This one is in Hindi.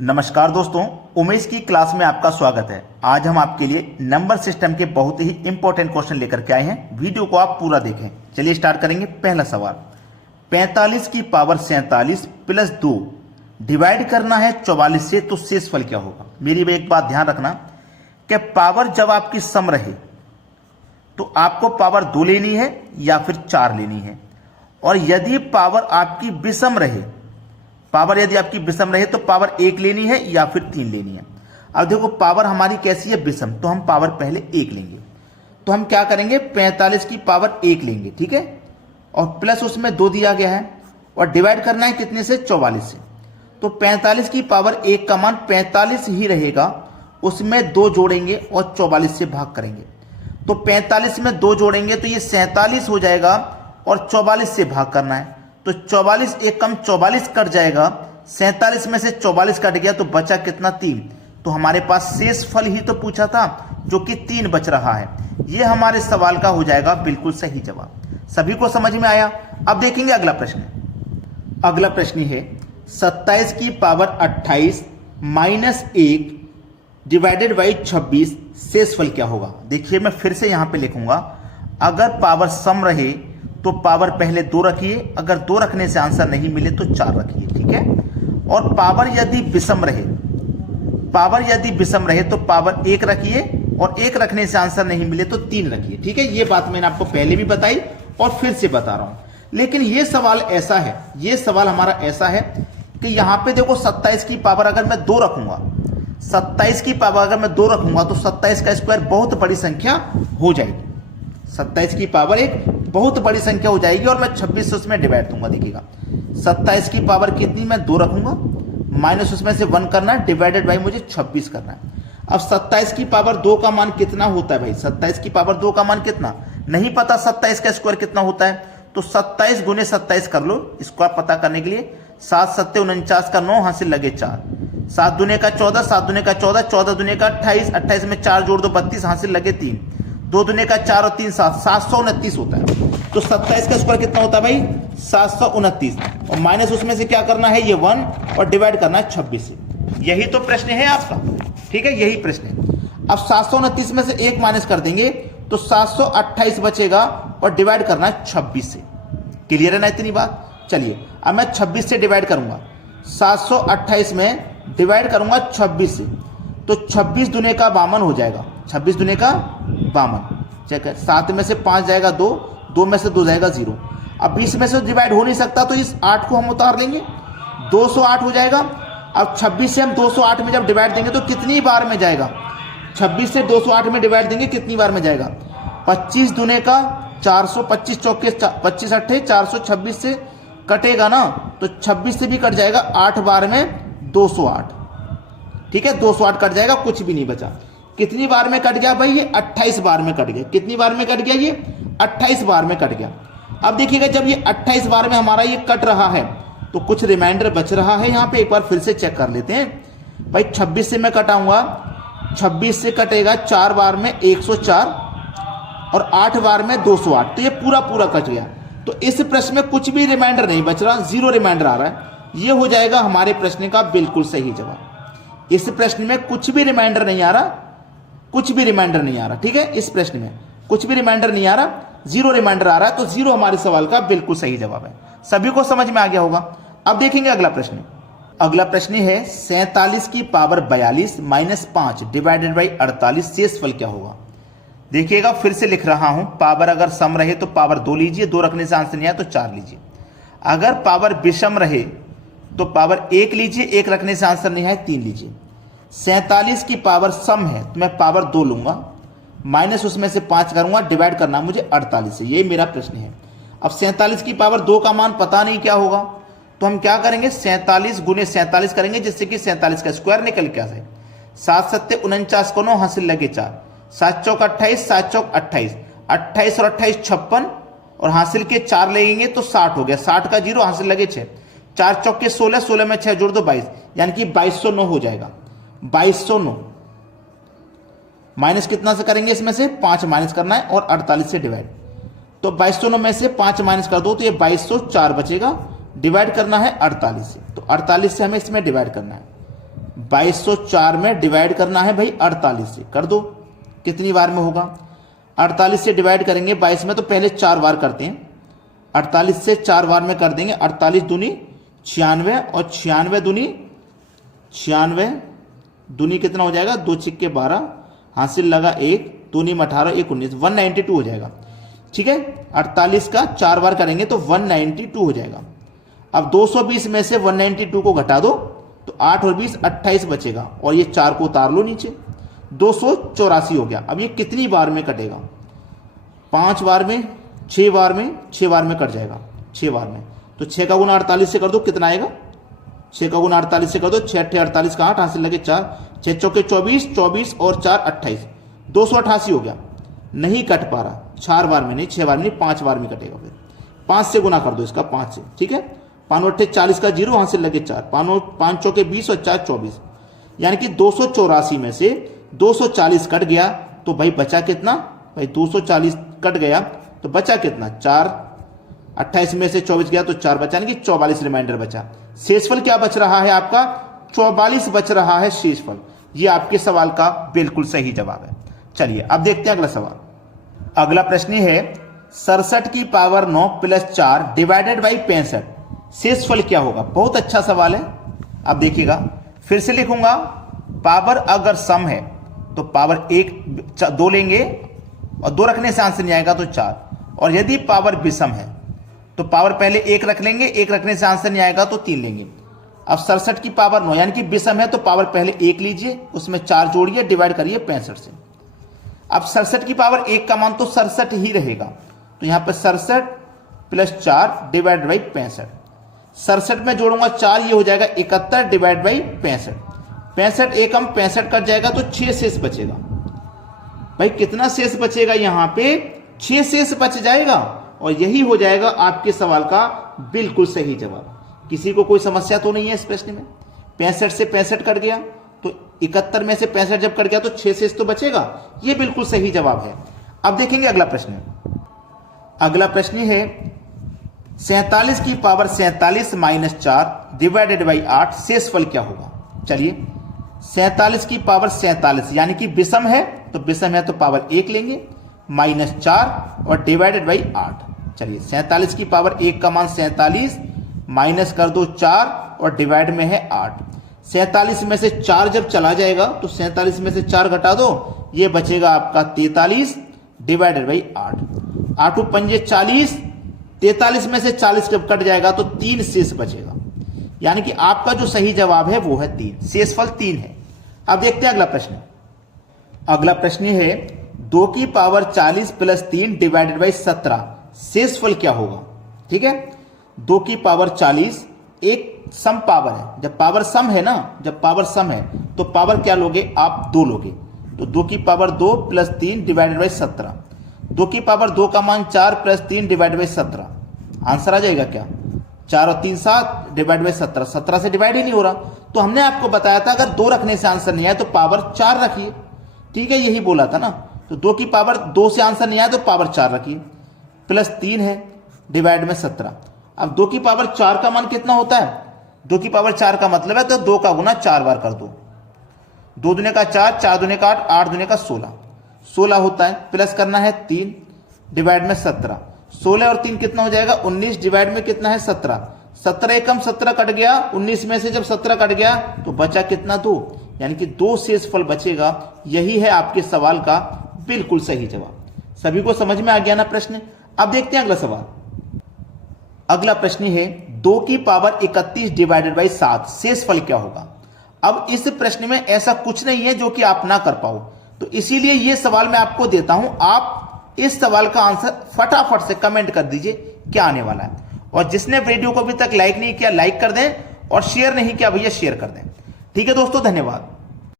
नमस्कार दोस्तों, उमेश की क्लास में आपका स्वागत है। आज हम आपके लिए नंबर सिस्टम के बहुत ही इंपॉर्टेंट क्वेश्चन लेकर के आए हैं। वीडियो को आप पूरा देखें। चलिए स्टार्ट करेंगे। पहला सवाल, 45 की पावर 47 प्लस 2 डिवाइड करना है 44 से, तो शेषफल क्या होगा। मेरी एक बात ध्यान रखना कि पावर जब आपकी सम रहे तो आपको पावर 2 लेनी है या फिर 4 लेनी है, और यदि पावर आपकी विषम रहे, तो पावर 1 लेनी है या फिर 3 लेनी है। अब देखो पावर हमारी कैसी है, विषम, तो हम पावर पहले 1 लेंगे। तो हम क्या करेंगे, 45 की पावर 1 लेंगे, ठीक है, और प्लस उसमें 2 दिया गया है, और डिवाइड करना है कितने से, 44 से। तो 45 की पावर 1 का मान 45 ही रहेगा, उसमें 2 जोड़ेंगे और 44 से भाग करेंगे। तो 45 में 2 जोड़ेंगे तो ये 47 हो जाएगा, और 44 से भाग करना है तो 44 एक कम 44 कट जाएगा। 47 में से 44 कट गया तो बचा कितना, 3। तो हमारे पास शेष फल ही तो पूछा था, जो कि 3 बच रहा है। ये हमारे सवाल का हो जाएगा बिल्कुल सही जवाब। सभी को समझ में आया। अब देखेंगे अगला प्रश्न। अगला प्रश्न है 27 की पावर 28 माइनस 1 डिवाइडेड बाई 26, शेषफल क्या होगा। देखिए मैं फिर से यहां पे लिखूंगा, अगर पावर सम रहे तो पावर पहले 2 रखिए, अगर 2 रखने से आंसर नहीं मिले तो 4 रखिए, ठीक है। और पावर यदि विषम रहे तो पावर 1 रखिए, और 1 रखने से आंसर नहीं मिले तो 3 रखिए, ठीक है। ये बात मैंने आपको पहले भी बताई और फिर से बता रहा हूं। लेकिन ये सवाल ऐसा है, ये सवाल हमारा ऐसा है कि यहां पे देखो 27 की पावर अगर मैं 2 रखूंगा, 27 की पावर अगर मैं 2 रखूंगा तो 27 का स्क्वायर बहुत बड़ी संख्या हो जाएगी। 27 की पावर एक बहुत बड़ी संख्या हो जाएगी, और मैं 26 से उसमें डिवाइड दूंगा। देखिएगा 27 की पावर कितनी, मैं 2 रखूंगा, माइनस उसमें से 1 करना है, डिवाइडेड बाई मुझे 26 करना है। अब 27 की पावर 2 का मान कितना होता है भाई, 27 की पावर 2 का मान कितना नहीं पता, 27 का स्क्वायर कितना होता है, तो 27 गुने 27 कर लो इसको आप पता करने के लिए। 7 7 49 का 9 हासिल लगे 4, 7 दुने का 14, 7 दुने का 14, 14 दुने का 28, 28 में 4 जोड़ दो 32 हासिल लगे 3, 2 दुने का 4 और 3 7, 729 होता है। तो 27 का स्क्वायर कितना होता है भाई, 729, और माइनस उसमें से क्या करना है, ये 1, और डिवाइड करना है 26 से। यही तो प्रश्न है आपका, ठीक है, यही प्रश्न है। अब 729 में से 1 माइनस कर देंगे तो 728 बचेगा, और डिवाइड करना है 26 से। क्लियर है ना इतनी बात। चलिए अब मैं 26 से डिवाइड करूंगा, 728 में डिवाइड करूंगा 26 से, तो 26 दुने का 52 हो जाएगा, 26 दुने का 52, चेक है। 7 में से 5 जाएगा 2, 2 में से 2 जाएगा 0। अब 20 में से डिवाइड हो नहीं सकता, तो इस 8 को हम उतार लेंगे, 208 हो जाएगा। अब 26 से हम 208 में जब डिवाइड देंगे तो कितनी बार में जाएगा, 26 से 208 में डिवाइड देंगे कितनी बार में जाएगा, 25 दुने का 400, 25 चौके 25 अट्ठे 426 से कटेगा ना, तो 26 से भी कट जाएगा, 8 बार में 208, ठीक है, 208 कट जाएगा, कुछ भी नहीं बचा। कितनी बार में कट गया भाई, ये 28 बार में कट गया। कितनी बार में कट गया, ये 28 बार में कट गया। अब देखिएगा जब ये 28 बार में हमारा ये कट रहा है तो कुछ रिमाइंडर बच रहा है। यहां पे एक बार फिर से चेक कर लेते हैं भाई। 26 से मैं कटाऊंगा, 26 से कटेगा 4 बार में 104, और 8 बार में 208, तो ये पूरा पूरा कट गया। तो इस प्रश्न में कुछ भी रिमाइंडर नहीं बच रहा, 0 रिमाइंडर आ रहा है। ये हो जाएगा हमारे प्रश्न का बिल्कुल सही जवाब। इस प्रश्न में कुछ भी रिमाइंडर नहीं आ रहा, कुछ भी रिमाइंडर नहीं आ रहा, ठीक है। इस प्रश्न में कुछ भी रिमाइंडर नहीं आ रहा, 0 रिमाइंडर आ रहा है, तो 0 हमारे सवाल का बिल्कुल सही जवाब है। सभी को समझ में आ गया होगा। अब देखेंगे अगला प्रश्न। अगला प्रश्न है 47 की पावर 42 माइनस 5 डिवाइडेड बाई 48, शेषफल क्या होगा। देखिएगा फिर से लिख रहा हूं, पावर अगर सम रहे तो पावर 2 लीजिए, 2 रखने से आंसर नहीं आया तो 4 लीजिए। अगर पावर विषम रहे तो पावर 1 लीजिए, 1 रखने से आंसर नहीं आया 3 लीजिए। 47 की पावर सम है तो मैं पावर 2 लूंगा, माइनस उसमें से 5 करूंगा, डिवाइड करना मुझे 48 से। ये मेरा प्रश्न है। अब 47 की पावर 2 का मान पता नहीं क्या होगा, तो हम क्या करेंगे, 47 गुने 47 करेंगे, जिससे कि 47 का स्क्वायर निकल के आ जाए। 7 7 49 को 9 हासिल लगे 4, 7 चौक 28, 7 चौक 28, 28 और 28 56, और हासिल के 4 लगेंगे तो 60 हो गया, 60 का 0 हासिल लगे 6, 4 चौक के 16, 16 में 6 जोड़ दो 22, यानी कि 2209 हो जाएगा। 2209 माइनस कितना से करेंगे, इसमें से 5 माइनस करना है, और 48 से डिवाइड, तो 2209 में से 5 माइनस कर दो तो ये 2204 बचेगा, डिवाइड करना है 48 से, तो 48 से हमें इसमें डिवाइड करना है। 2204 में डिवाइड करना है भाई 48 से, कर दो। कितनी बार में होगा? 48 से डिवाइड करेंगे 22 में तो पहले 4 बार करते हैं। 48 से 4 बार में कर देंगे। 48 दूनी 96 और 96 दूनी कितना हो जाएगा? 2 छिक्के 12, हासिल लगा 1, दूनी 18, 1 19, 192 हो जाएगा। ठीक है, 48 का 4 बार करेंगे तो 192 हो जाएगा। अब 220 में से 192 को घटा दो तो 8 और 20 28 बचेगा, और ये 4 को उतार लो नीचे, 284 हो गया। अब ये कितनी बार में कटेगा? 5 बार में, 6 बार में, 6 बार में कट जाएगा, 6 बार में। तो 6 का गुना 48 से कर दो, कितना आएगा? 6 का गुना 48 से कर दो, 6 अट्ठे 48 का 8, हासिल लगे 4, 6 चौके 24, 24 और 4 28, 288 हो गया। नहीं कट पा रहा, 4 बार में नहीं, 6 बार में नहीं, 5 बार में कटेगा। फिर 5 से गुना कर दो इसका, 5 से। ठीक है, 5 अट्ठे 40 का 0, हासिल लगे 4, 5 चौके 20 और 4 24, यानी कि 284 में से 240 कट गया तो भाई बचा कितना? भाई 240 कट गया तो बचा कितना? 4। 28 में से 24 गया तो 4 बचा, यानी कि 44 रिमाइंडर बचा। शेषफल क्या बच रहा है आपका? 44 बच रहा है शेषफल। ये आपके सवाल का बिल्कुल सही जवाब है। चलिए अब देखते हैं अगला सवाल। अगला प्रश्न है 67 की पावर 9 प्लस 4 डिवाइडेड बाई 65, शेषफल क्या होगा? बहुत अच्छा सवाल है। अब देखिएगा, फिर से लिखूंगा, पावर अगर सम है तो पावर 2 लेंगे और 2 रखने से आंसर नहीं आएगा तो 4, और यदि पावर विषम है तो पावर पहले 1 रख लेंगे, 1 रखने से आंसर नहीं आएगा तो 3 लेंगे। अब 67 की पावर 9 यानी कि विषम है तो पावर पहले 1 लीजिए, उसमें 4 जोड़िए, डिवाइड करिए 65 से। अब 67 की पावर 1 का मान तो 67 ही रहेगा, तो यहां पर 67 प्लस 4 डिवाइड बाई 65। 67 में जोड़ूंगा 4, ये हो जाएगा 71 डिवाइड बाई 65। 65 एकम 65 कट जाएगा तो 6 शेष बचेगा। भाई कितना शेष बचेगा? यहां पे 6 शेष बच जाएगा, और यही हो जाएगा आपके सवाल का बिल्कुल सही जवाब। किसी को कोई समस्या तो नहीं है इस प्रश्न में? 65 से 65 कट गया तो 71 में से 65 जब कट गया तो 6 शेष तो बचेगा। ये बिल्कुल सही जवाब है। अब देखेंगे अगला प्रश्न। अगला प्रश्न है 47 की पावर 47 माइनस 4 डिवाइडेड बाई 8, शेषफल क्या होगा? चलिए, 47 की पावर 47 यानी कि विषम है, तो विषम है तो पावर 1 लेंगे, माइनस 4 और डिवाइडेड बाई 8। चलिए, 47 की पावर 1 का मान 47, माइनस कर दो 4 और डिवाइड में है 8। 47 में से 4 जब चला जाएगा तो 47 में से 4 घटा दो, ये बचेगा आपका 43 डिवाइडेड बाई 8। 8 पंजे 40, 43 में से 40 जब कट जाएगा तो 3 शेष बचेगा, यानी कि आपका जो सही जवाब है वो है 3, शेषफल 3 है। अब देखते हैं अगला प्रश्न। अगला प्रश्न है 2 की पावर 40 प्लस 3 डिवाइडेड बाई 17, शेषफल क्या होगा? ठीक है, 2 की पावर 40 एक सम पावर है। जब पावर सम है ना, जब पावर सम है तो पावर क्या लोगे आप? 2 लोगे, तो 2 की पावर 2 प्लस 3 डिवाइडेड बाई 17। 2 की पावर 2 का मान 4 प्लस 3 डिवाइड बाई 17, आंसर आ जाएगा क्या? 4 और 3 7 डिवाइड बाई 17, 17 से डिवाइड ही नहीं हो रहा। तो हमने आपको बताया था अगर 2 रखने से आंसर नहीं आया तो पावर 4 रखिए। ठीक है, यही बोला था ना। तो 2 की पावर 2 से आंसर नहीं आया तो पावर 4 रखिए, प्लस 3 है डिवाइड में 17। अब 2 की पावर 4 का मान कितना होता है? 2 की पावर 4 का मतलब है तो 2 का गुना 4 बार कर दो। 2 दूने का 4, 4 दूने का 8, 8 दूने का 16, 16 होता है। प्लस करना है 3 डिवाइड में 17, 16 और 3 कितना हो जाएगा? 19 डिवाइड में कितना है? 17। 17 एकम 17 कट गया, 19 में से जब 17 कट गया तो बचा कितना? 2, यानी कि 2 शेषफल बचेगा। यही है आपके सवाल का बिल्कुल सही जवाब। सभी को समझ में आ गया ना प्रश्न? अब देखते हैं अगला सवाल। अगला प्रश्न है 2 की पावर 31 डिवाइडेड बाई 7, शेषफल क्या होगा? अब इस प्रश्न में ऐसा कुछ नहीं है जो कि आप ना कर पाओ, तो इसीलिए यह सवाल मैं आपको देता हूं। आप इस सवाल का आंसर फटाफट से कमेंट कर दीजिए क्या आने वाला है, और जिसने वीडियो को अभी तक लाइक नहीं किया लाइक कर दें, और शेयर नहीं किया भैया शेयर कर दें। ठीक है दोस्तों, धन्यवाद।